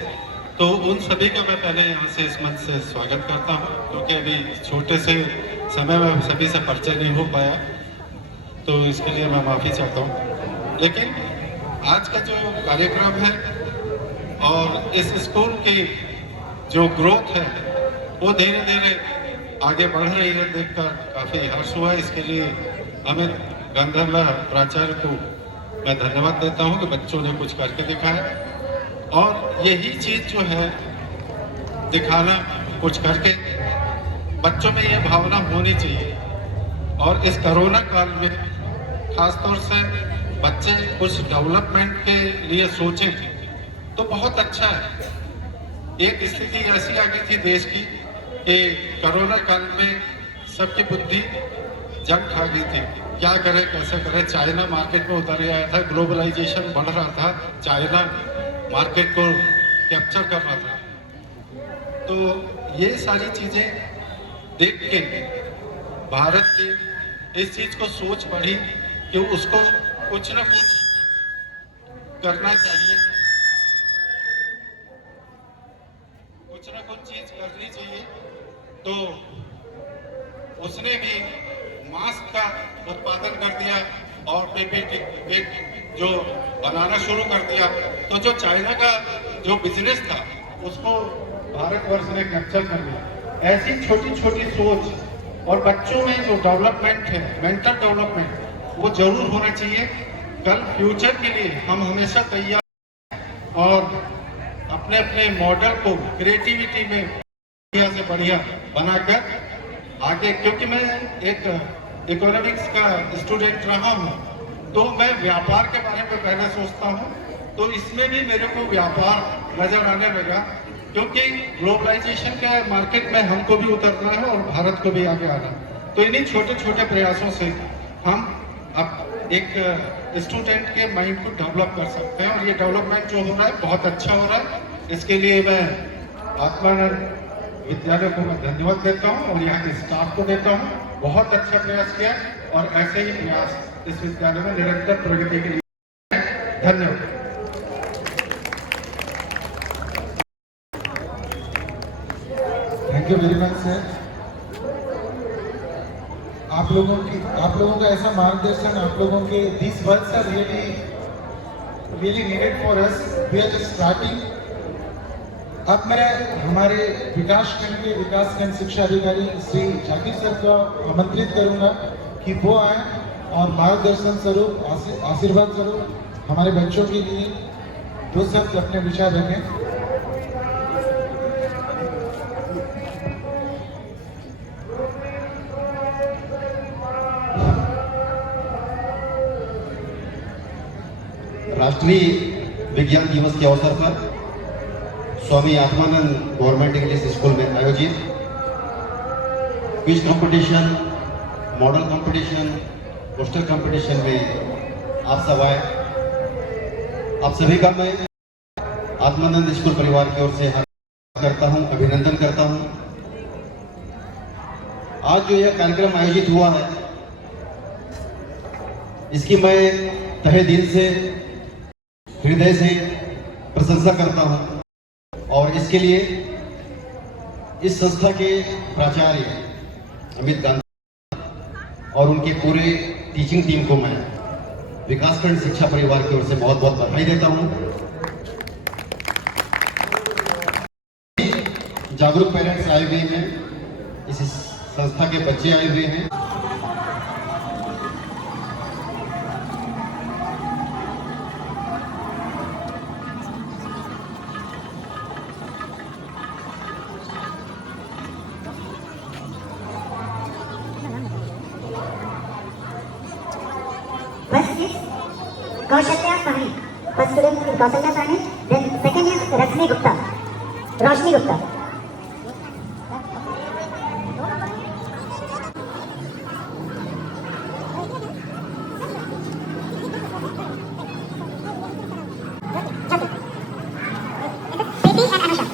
तो उन सभी का मैं पहले यहाँ से इस मंच से स्वागत करता हूँ, क्योंकि अभी छोटे से समय में सभी से परिचय नहीं हो पाया, तो इसके लिए मैं माफ़ी चाहता हूँ। लेकिन आज का जो कार्यक्रम है और इस स्कूल की जो ग्रोथ है वो धीरे धीरे आगे बढ़ रही है, देखकर काफ़ी हर्ष हुआ। इसके लिए अमित गंधर्व प्राचार्य को मैं धन्यवाद देता हूं कि बच्चों ने कुछ करके दिखाया, और यही चीज़ जो है दिखाना कुछ करके बच्चों में ये भावना होनी चाहिए। और इस कोरोना काल में खासतौर से बच्चे कुछ डेवलपमेंट के लिए सोचें तो बहुत अच्छा है। एक स्थिति ऐसी आ गई थी देश की कि कोरोना काल में सबकी बुद्धि जंग खा गई थी, क्या करें कैसे करें। चाइना मार्केट में उतर आया था, ग्लोबलाइजेशन बढ़ रहा था, चाइना मार्केट को कैप्चर कर रहा था। तो ये सारी चीजें देख के भारत की इस चीज को सोच बढ़ी कि उसको कुछ ना कुछ करना चाहिए, कुछ ना कुछ चीज करनी चाहिए। तो उसने भी मास्क का उत्पादन कर दिया और पीपीई जो बनाना शुरू कर दिया। तो जो चाइना का जो बिजनेस था उसको भारतवर्ष ने कैप्चर कर लिया। ऐसी छोटी छोटी सोच और बच्चों में जो डेवलपमेंट है, मेंटल डेवलपमेंट, वो जरूर होना चाहिए। कल फ्यूचर के लिए हम हमेशा तैयार और अपने अपने मॉडल को क्रिएटिविटी में बढ़िया से बढ़िया बनाकर आगे, क्योंकि मैं एक इकोनॉमिक्स का स्टूडेंट रहा हूँ तो मैं व्यापार के बारे में पहले सोचता हूँ। तो इसमें भी मेरे को व्यापार नजर आने लगा, क्योंकि ग्लोबलाइजेशन के मार्केट में हमको भी उतरना है और भारत को भी आगे आना है। तो इन्हीं छोटे छोटे प्रयासों से हम अब एक स्टूडेंट के माइंड को डेवलप कर सकते हैं। और ये डेवलपमेंट जो हो रहा है बहुत अच्छा हो रहा है। इसके लिए मैं आत्मानंद विद्यालय को मैं धन्यवाद देता हूँ और यहाँ के स्टाफ को देता हूँ। बहुत अच्छा प्रयास किया और ऐसे ही प्रयास इस विद्यालय में निरंतर प्रगति के लिए। धन्यवाद। Thank you very much sir. आप लोगों का ऐसा मार्गदर्शन, आप लोगों के this words are really needed for us. We are just starting. अब मैं हमारे विकास खंड शिक्षा अधिकारी श्री जाकिर सर को आमंत्रित करूंगा कि वो आए और मार्गदर्शन स्वरूप, आशीर्वाद स्वरूप हमारे बच्चों के लिए दो शब्द अपने विचार रखें। राष्ट्रीय विज्ञान दिवस के अवसर पर Swami Atmanand government English school में आयोजित quiz competition, model competition, poster competition में आप सब आए। आप सभी का मैं आत्मानंद स्कूल परिवार की ओर से हार्दिक करता हूं, अभिनंदन करता हूं। आज जो यह कार्यक्रम आयोजित हुआ है इसकी मैं तहे दिल से, हृदय से प्रशंसा करता हूं। और इसके लिए इस संस्था के प्राचार्य अमित गांधी और उनके पूरे टीचिंग टीम को मैं विकासखंड शिक्षा परिवार की ओर से बहुत बहुत बधाई देता हूं। जागरूक पेरेंट्स आए हुए हैं, इस संस्था के बच्चे आए हुए हैं। Kaushalya Sahni. First student is Kaushalya Sahni. Then second is Rashmi Gupta. Roshni Gupta. Preeti and Anusha.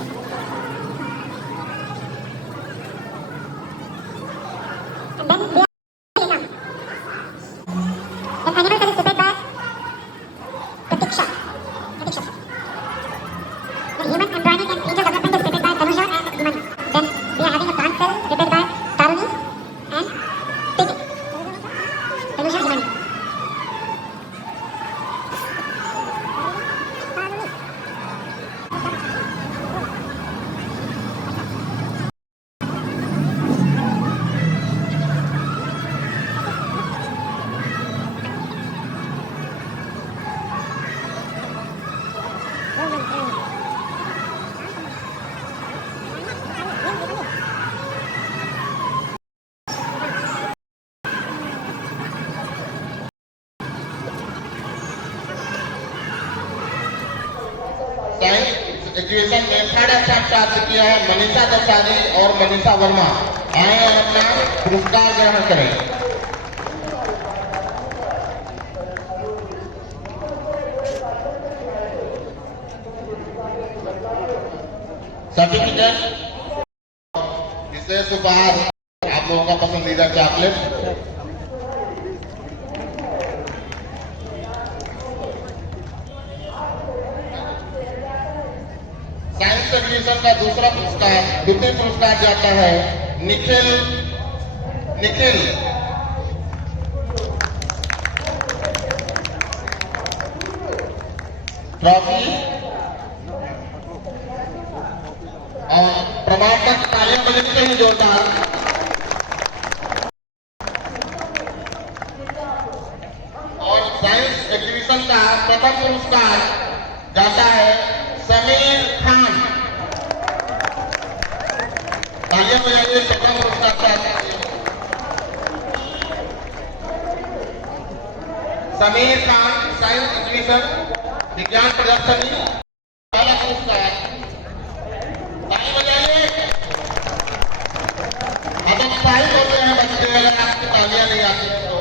And then they are Lena. And animal is prepared by Pratiksha. The human embryonic and fetal development is prepared by Tanusha. Science education में third स्थान प्राप्त किया है मनीषा दसारी और मनीषा वर्मा। आए और अपना पुरस्कार ग्रहण करें। सर्टिफिकेट विशेष उपहार आप लोगों का पसंदीदा चॉकलेट। साइंस एग्जीबिशन का दूसरा पुरस्कार, द्वितीय पुरस्कार जाता है निखिल ट्रॉफी और प्रमाण पत्र। तालियां बजनी चाहिए जोरदार। और साइंस एग्जीबिशन का प्रथम पुरस्कार जाता है समीर खान। तालियां बजाइए प्रथम पुरस्कार प्राप्त। समीर खान साइंस एग्जीबिशन विज्ञान प्रदर्शनी पहला पुरस्कार। ताली बजाइए। अब उत्साहित होते हैं बच्चे, अगर आपकी तालियां नहीं आती हैं तो।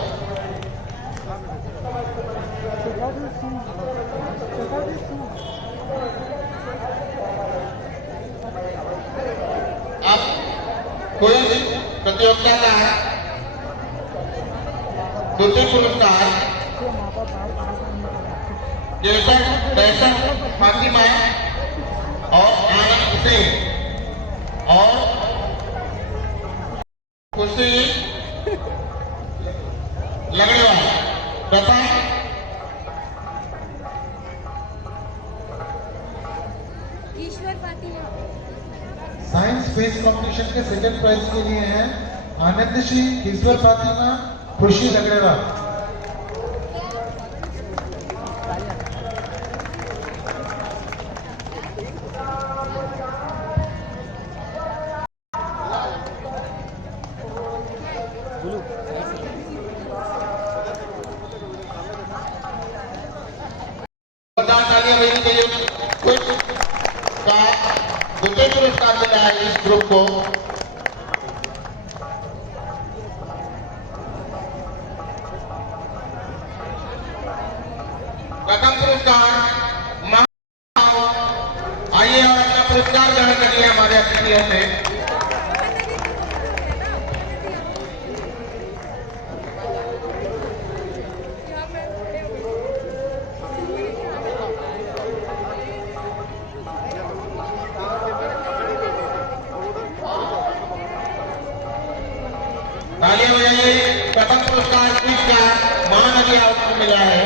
अब कोई भी प्रतियोगिता का द्वितीय पुरस्कार केशव फातिमा और आनंद सिंह और खुशी लगड़ेवाल प्रथम। साइंस फेस कंपटीशन के सेकंड प्राइज के लिए हैं आनंद सिंह, ईश्वर फातिमा, खुशी लगड़ेवाल। द्वितीय पुरस्कार मिला है इस ग्रुप को। प्रथम पुरस्कार आइए और अपना पुरस्कार ग्रहण करिए हमारे अतिथियों से। तालियां बजाइए। प्रथम पुरस्कार क्विज का महानदी आउट को मिला है।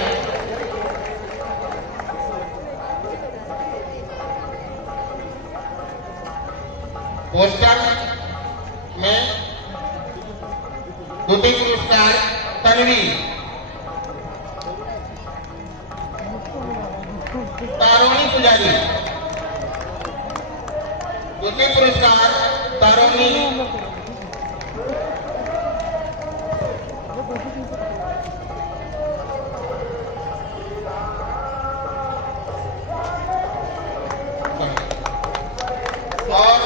पोस्टर में द्वितीय पुरस्कार तन्वी तारोनी पुजारी। द्वितीय पुरस्कार तारोनी और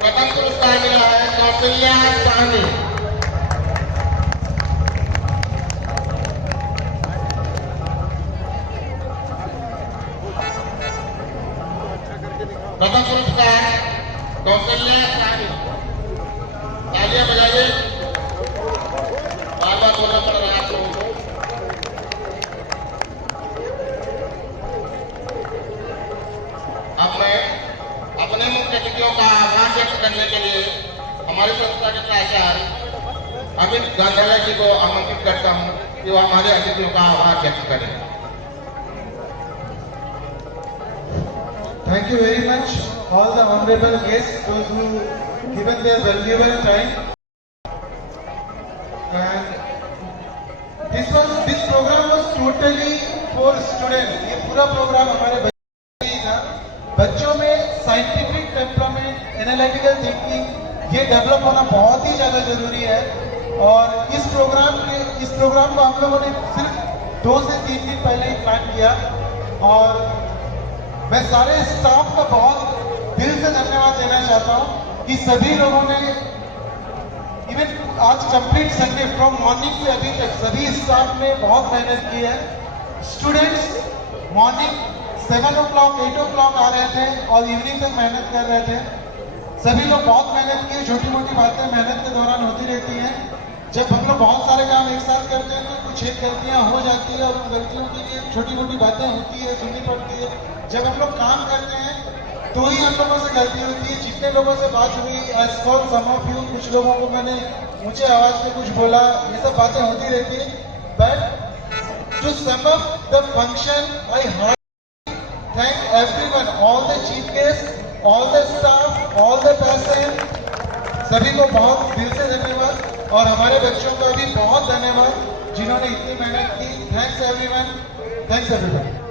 प्रथम पुरस्कार मिला है कौशल्या साहनी। प्रथम पुरस्कार कौशल्या साहनी। तालियां बजाइए। बार बार बोलना पड़ रहा है आप लोगों को। अब मैं अपने मुख्य अतिथियों का आभार व्यक्त करने के लिए हमारी संस्था के प्राचार्य अमित गांधाला जी को आमंत्रित करता हूं कि वो हमारे अतिथियों का आभार व्यक्त करें। Thank you very much, all the honorable guests, those who given their valuable time. And this program was totally for students. ये पूरा प्रोग्राम हमारे बच्चों ही था। बच्चों में साइंटिफिक टेम्परामेंट, एनालिटिकल थिंकिंग ये डेवलप होना बहुत ही ज़्यादा जरूरी है। और इस प्रोग्राम को हम लोगों ने सिर्फ 2 से 3 दिन पहले ही प्लान किया और मैं सारे स्टाफ का बहुत दिल से धन्यवाद देना चाहता हूँ कि सभी लोगों ने इवन आज कंप्लीट संडे फ्रॉम मॉर्निंग से अभी तक सभी स्टाफ ने बहुत मेहनत की है। स्टूडेंट्स मॉर्निंग 7 o'clock 8 o'clock आ रहे थे और इवनिंग तक मेहनत कर रहे थे। सभी लोग बहुत मेहनत की, छोटी मोटी बातें मेहनत के दौरान होती रहती हैं। जब हम लोग बहुत सारे काम एक साथ करते हैं तो कुछ एक गलतियां हो जाती है और उन गलतियों के लिए छोटी मोटी बातें होती है, सुननी पड़ती है। जब हम लोग काम करते हैं तो ही हम लोगों से गलती होती है। जितने लोगों से बात हुई, as for some of you, कुछ लोगों को मैंने ऊंचे आवाज में कुछ बोला, ये सब बातें होती रहती है। But to sum up the function, I heart thank everyone, all the chief guest, all the staff, all the person, सभी को बहुत दिल से धन्यवाद और हमारे बच्चों का भी बहुत धन्यवाद जिन्होंने इतनी मेहनत की। Thanks everyone, thanks everyone.